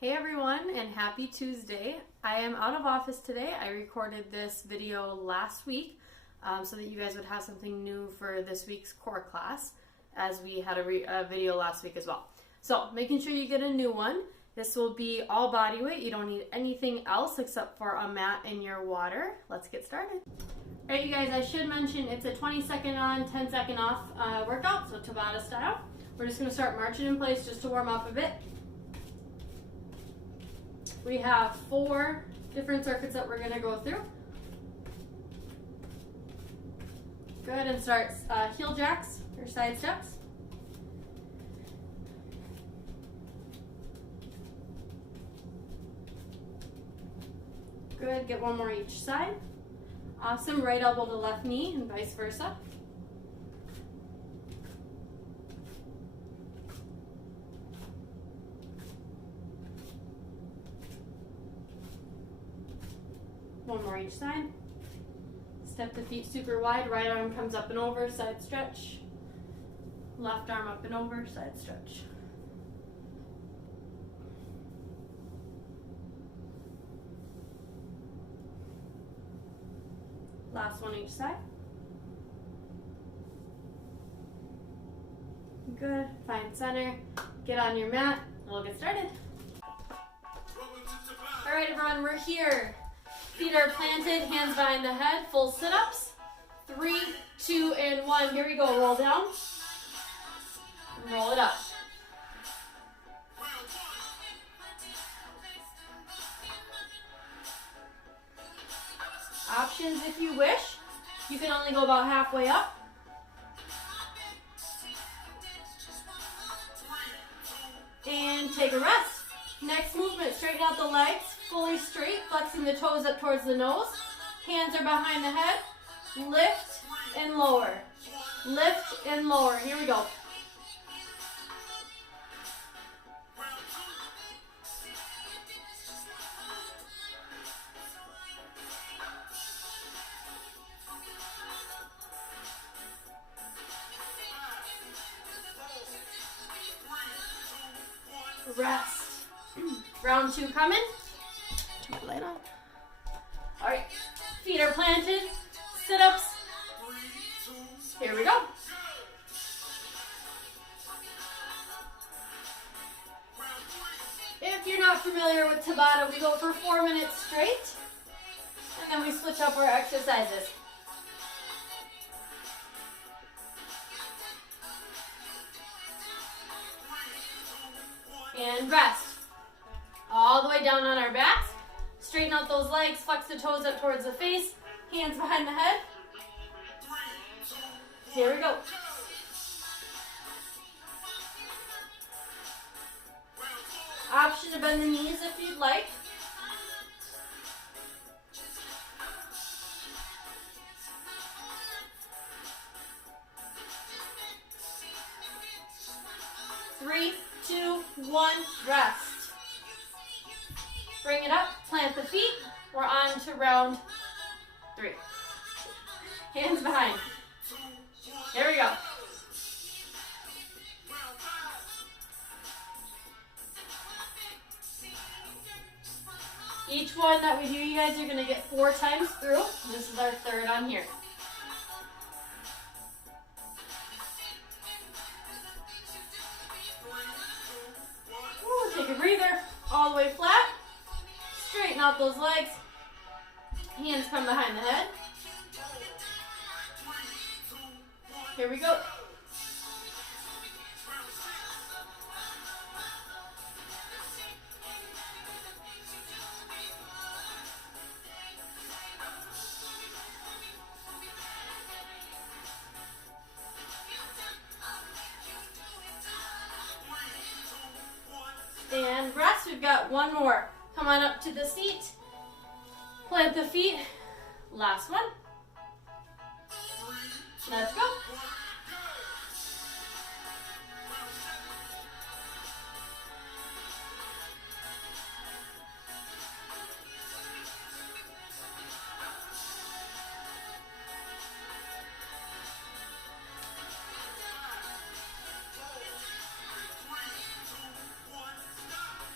Hey everyone, and happy Tuesday. I am out of office today. I recorded this video last week so that you guys would have something new for this week's core class, as we had a video last week as well. So making sure you get a new one. This will be all body weight. You don't need anything else except for a mat and your water. Let's get started. All right, you guys, I should mention it's a 20-second on, 10-second off workout, so Tabata style. We're just going to start marching in place just to warm up a bit. We have 4 different circuits that we're going to go through. Go ahead and start heel jacks or side steps. Good, get one more each side. Awesome, right elbow to left knee and vice versa. One more each side. Step the feet super wide. Right arm comes up and over, side stretch. Left arm up and over, side stretch. Last one each side. Good. Find center. Get on your mat. We'll get started. All right, everyone, we're here. Feet are planted, hands behind the head, full sit-ups. 3, 2, and 1. Here we go. Roll down. Roll it up. Options if you wish. You can only go about halfway up. And take a rest. Next movement, straighten out the legs, fully straight, flexing the toes up towards the nose. Hands are behind the head. Lift and lower. Lift and lower. Here we go. Rest. Round 2 coming. Turn my light on. All right, feet are planted, sit-ups. Here we go. If you're not familiar with Tabata, we go for 4 minutes straight, and then we switch up our exercises. And rest. All the way down on our backs. Straighten out those legs, flex the toes up towards the face, hands behind the head. Here we go. Option to bend the knees if you'd like. Three, 2, 1, rest. Bring it up, plant the feet. We're on to round 3. Hands behind. Here we go. Each one that we do, you guys are going to get 4 times through. This is our 3rd on here. Ooh, take a breather. All the way flat. Straighten out those legs. Hands come behind the head. Here we go. And rest. We've got 1 more. Come on up to the seat. Plant the feet. Last one. Let's go.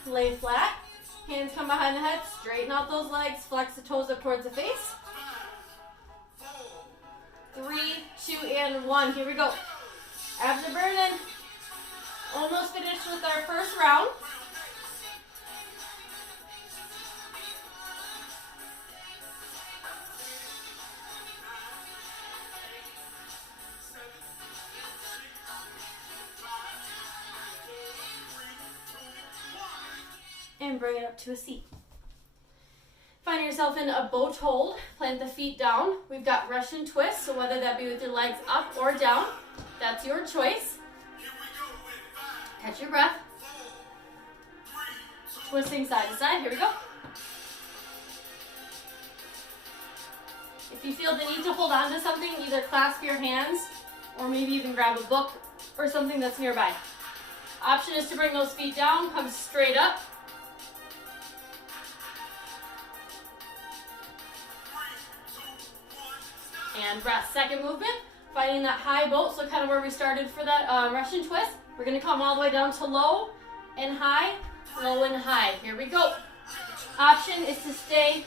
Lay flat. Hands come behind the head. Straighten out those legs. Flex the toes up towards the face. 3, 2, and 1. Here we go. Abs are burning. Almost finished with our first round. And bring it up to a seat. Find yourself in a boat hold. Plant the feet down. We've got Russian twist, so whether that be with your legs up or down, that's your choice. Catch your breath. Twisting side to side. Here we go. If you feel the need to hold on to something, either clasp your hands or maybe even grab a book or something that's nearby. Option is to bring those feet down, come straight up. And rest. Second movement, finding that high boat, so kind of where we started for that Russian twist. We're going to come all the way down to low and high, low and high. Here we go. Option is to stay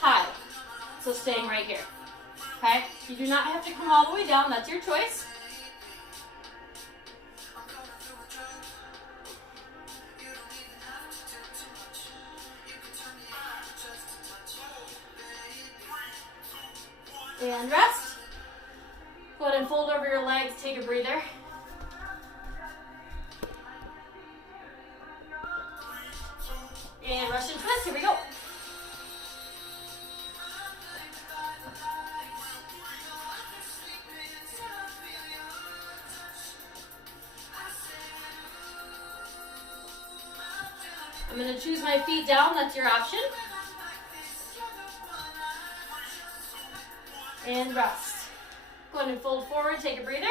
high, so staying right here. Okay? You do not have to come all the way down. That's your choice. And rest. Go ahead and fold over your legs, take a breather. And Russian twist, here we go. I'm going to choose my feet down, that's your option. And rest. Go ahead and fold forward, take a breather.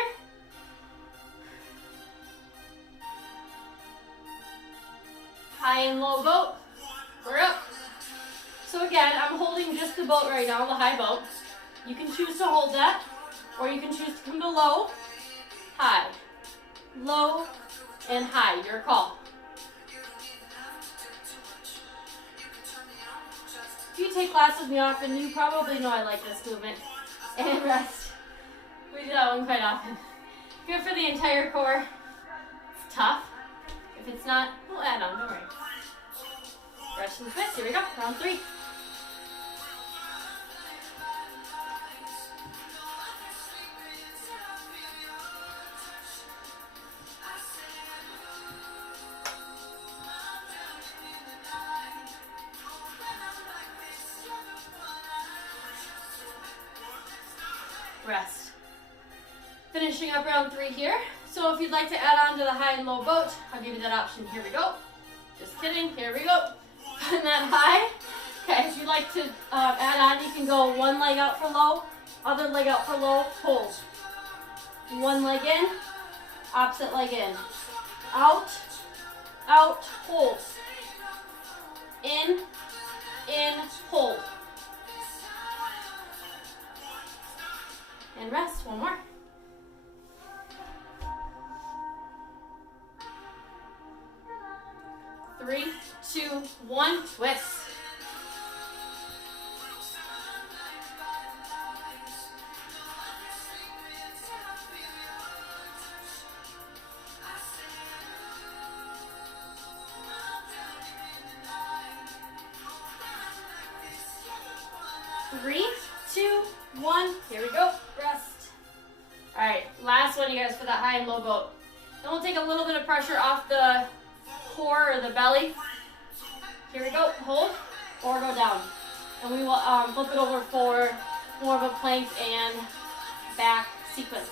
High and low boat. We're up. So again, I'm holding just the boat right now, the high boat. You can choose to hold that, or you can choose to come to low, high, low, and high. Your call. If you take class with me often, you probably know I like this movement. And rest. We do that one quite often. Good for the entire core. It's tough. If it's not, we'll add on, don't worry. Russian twist, here we go, round 3. Rest. Finishing up round 3 here. So if you'd like to add on to the high and low boat, I'll give you that option. Here we go. Just kidding, here we go. Find that high. Okay, if you'd like to add on, you can go one leg out for low, other leg out for low, hold. One leg in, opposite leg in. Out, out, hold. In, hold. And rest, one more. Three, 2, 1, twist. Three, 2, 1, here we go, rest. All right, last one, you guys, for that high and low boat. Then we'll take a little bit of pressure off the core or the belly. Here we go, hold, or go down. And we will flip it over for more of a plank and back sequence.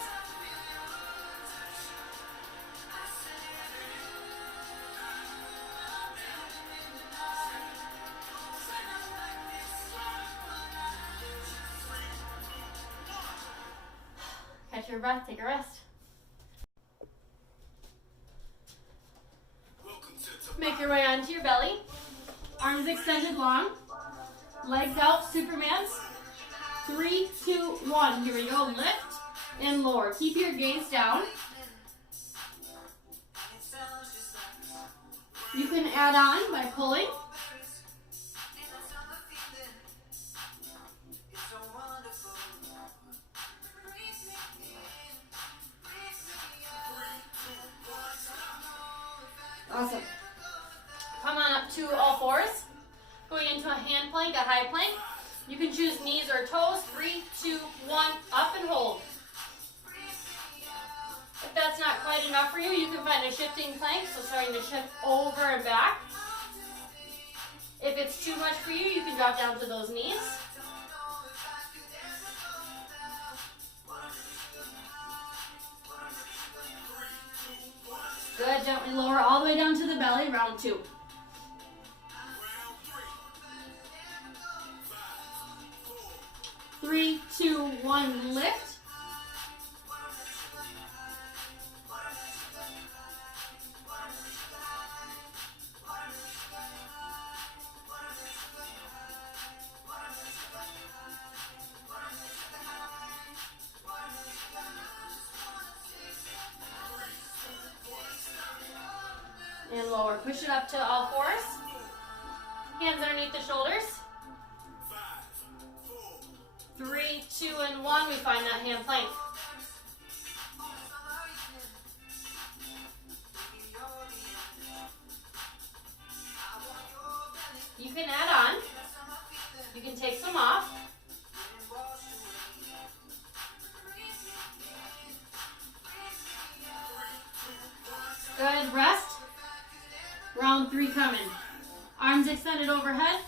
Catch your breath, take a rest. Make your way onto your belly. Arms extended long. Legs out, Superman's. 3, 2, 1. Here we go. Lift and lower. Keep your gaze down. You can add on by pulling. Awesome. Come on up to all fours. Going into a hand plank, a high plank. You can choose knees or toes. 3, 2, 1, up and hold. If that's not quite enough for you, you can find a shifting plank, so starting to shift over and back. If it's too much for you, you can drop down to those knees. Good, gently lower all the way down to the belly, round 2. Three, 2, 1, lift. And lower. Push it up to all fours. Hands underneath the shoulders. 3, 2, and 1. We find that hand plank. You can add on. You can take some off. Good. Rest. Round 3 coming. Arms extended overhead.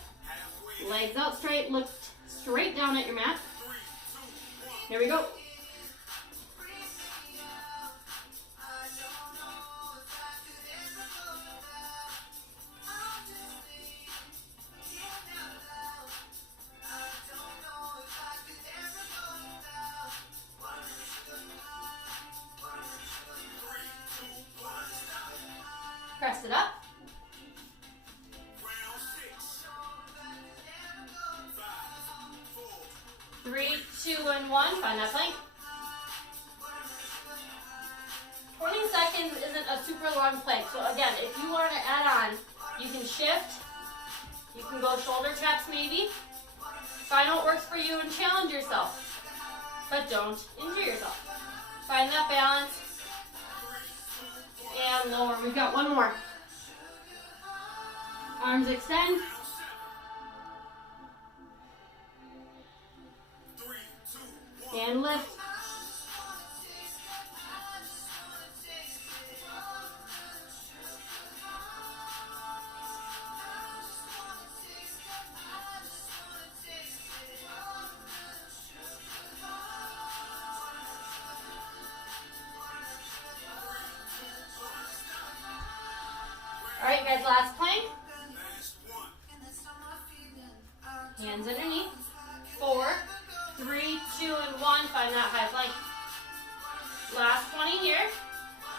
Legs out straight. Look straight down at your mat. Here we go. Press it up. 3, 2, and 1. Find that plank. 20 seconds isn't a super long plank. So again, if you want to add on, you can shift. You can go shoulder taps maybe. Find what works for you and challenge yourself. But don't injure yourself. Find that balance. And lower. We've got one more. Arms extend. And lift. All right, guys, last plank. Hands underneath. 4, 3, 2, and 1. Find that high plank. Last 20 here.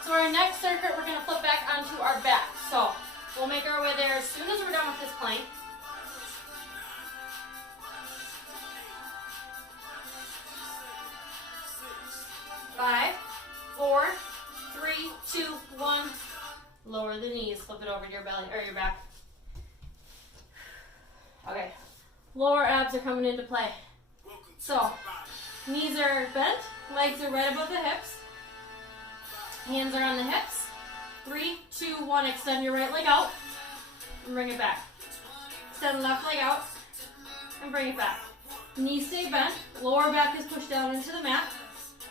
So our next circuit, we're going to flip back onto our back. So we'll make our way there as soon as we're done with this plank. Five, 4, 3, 2, 1. Lower the knees. Flip it over to your belly or your back. Okay. Lower abs are coming into play. So, knees are bent, legs are right above the hips, hands are on the hips. 3, 2, 1, extend your right leg out and bring it back. Extend left leg out and bring it back. Knees stay bent, lower back is pushed down into the mat.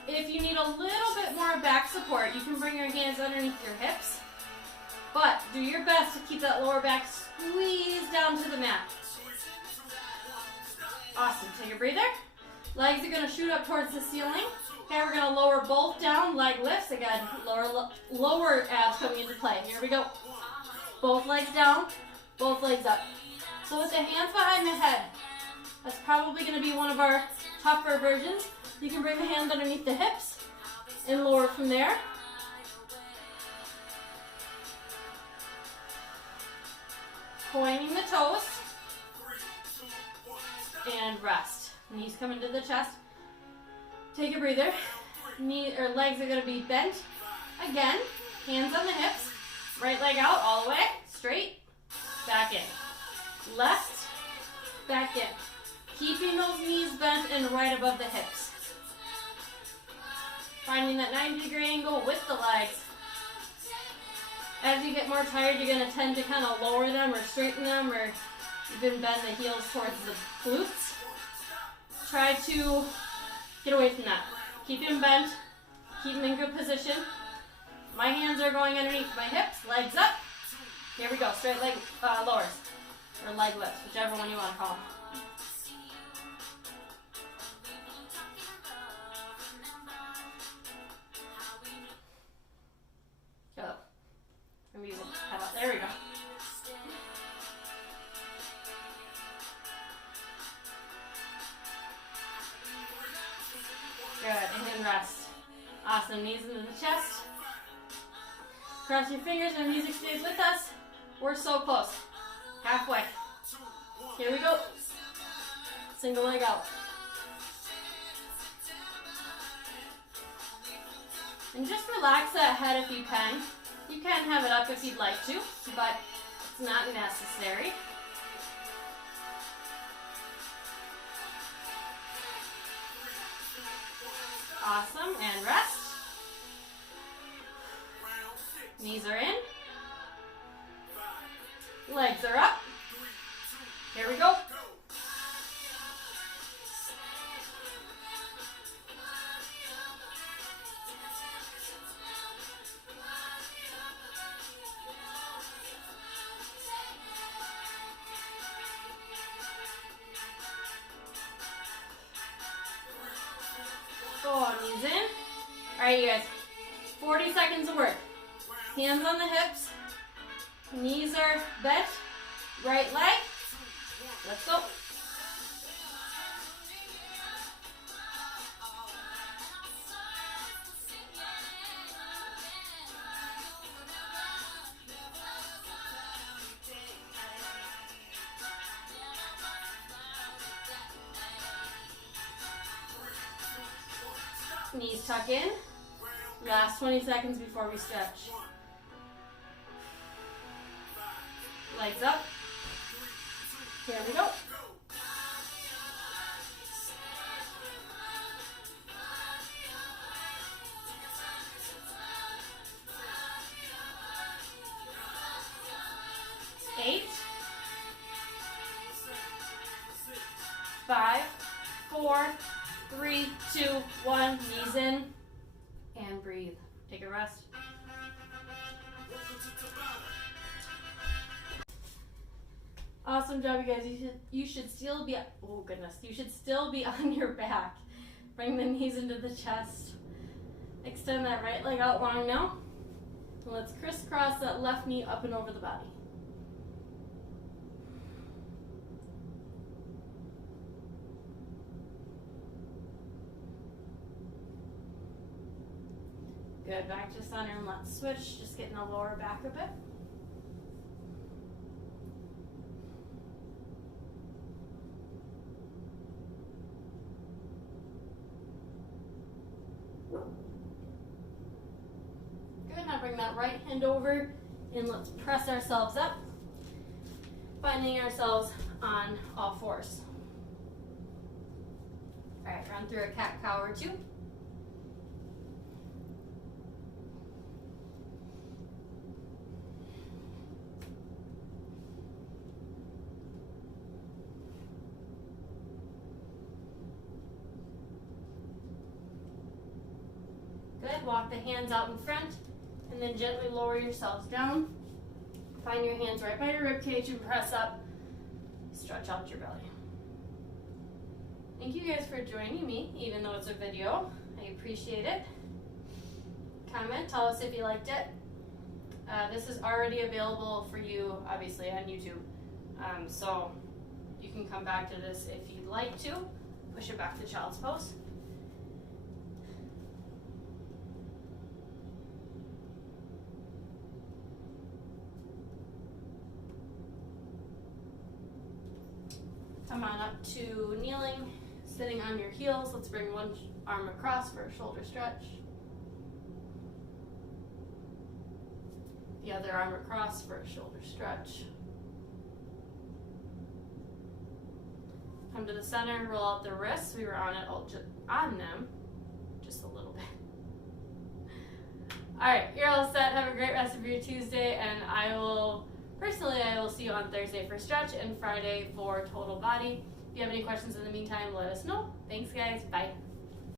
If you need a little bit more back support, you can bring your hands underneath your hips, but do your best to keep that lower back squeezed down to the mat. Awesome. Take a breather. Legs are going to shoot up towards the ceiling. Okay, we're going to lower both down, leg lifts. Again, lower abs coming into play. Here we go. Both legs down, both legs up. So with the hands behind the head, that's probably going to be one of our tougher versions. You can bring the hands underneath the hips and lower from there. Pointing the toes. And rest. Knees come into the chest. Take a breather. Legs are going to be bent. Again, hands on the hips. Right leg out all the way. Straight. back in. Left, back in. Keeping those knees bent and right above the hips. Finding that 90-degree angle with the legs. As you get more tired, you're going to tend to kind of lower them or straighten them, or even bend the heels towards the glutes. Try to get away from that. Keep them bent. Keep them in good position. My hands are going underneath my hips, legs up. Here we go, straight leg lowers, or leg lifts, whichever one you want to call them. Go. I'm using Tabata. There we go. Good, and rest. Awesome, knees into the chest. Cross your fingers and music stays with us. We're so close. Halfway. Here we go. Single leg out. And just relax that head if you can. You can have it up if you'd like to, but it's not necessary. Awesome, and rest. Knees are in. Legs are up. Here we go. Go on, knees in. All right, you guys. 40 seconds of work. Hands on the hips. Knees are bent. Right leg. Let's go. Knees tuck in. Last 20 seconds before we stretch. Legs up. Here we go. Eight, 5, 4, 3, 2, 1. Knees in and breathe. Take a rest. Awesome job, you guys. You should still be, oh goodness, you should still be on your back. Bring the knees into the chest. Extend that right leg out long now. And let's crisscross that left knee up and over the body. Good, back to center and let's switch. Just getting the lower back a bit. Good, now bring that right hand over and let's press ourselves up, finding ourselves on all fours. All right, run through a cat-cow or two. Good, walk the hands out in front and then gently lower yourselves down. Find your hands right by your rib cage and press up. Stretch out your belly. Thank you guys for joining me, even though it's a video. I appreciate it. Comment, tell us if you liked it. This is already available for you, obviously, on YouTube. So you can come back to this if you'd like to. Push it back to child's pose. Come on up to kneeling, sitting on your heels. Let's bring one arm across for a shoulder stretch. The other arm across for a shoulder stretch. come to the center, roll out the wrists. We were on them just a little bit. All right, you're all set. Have a great rest of your Tuesday, and I will see you on Thursday for stretch and Friday for total body. If you have any questions in the meantime, let us know. Thanks, guys. Bye.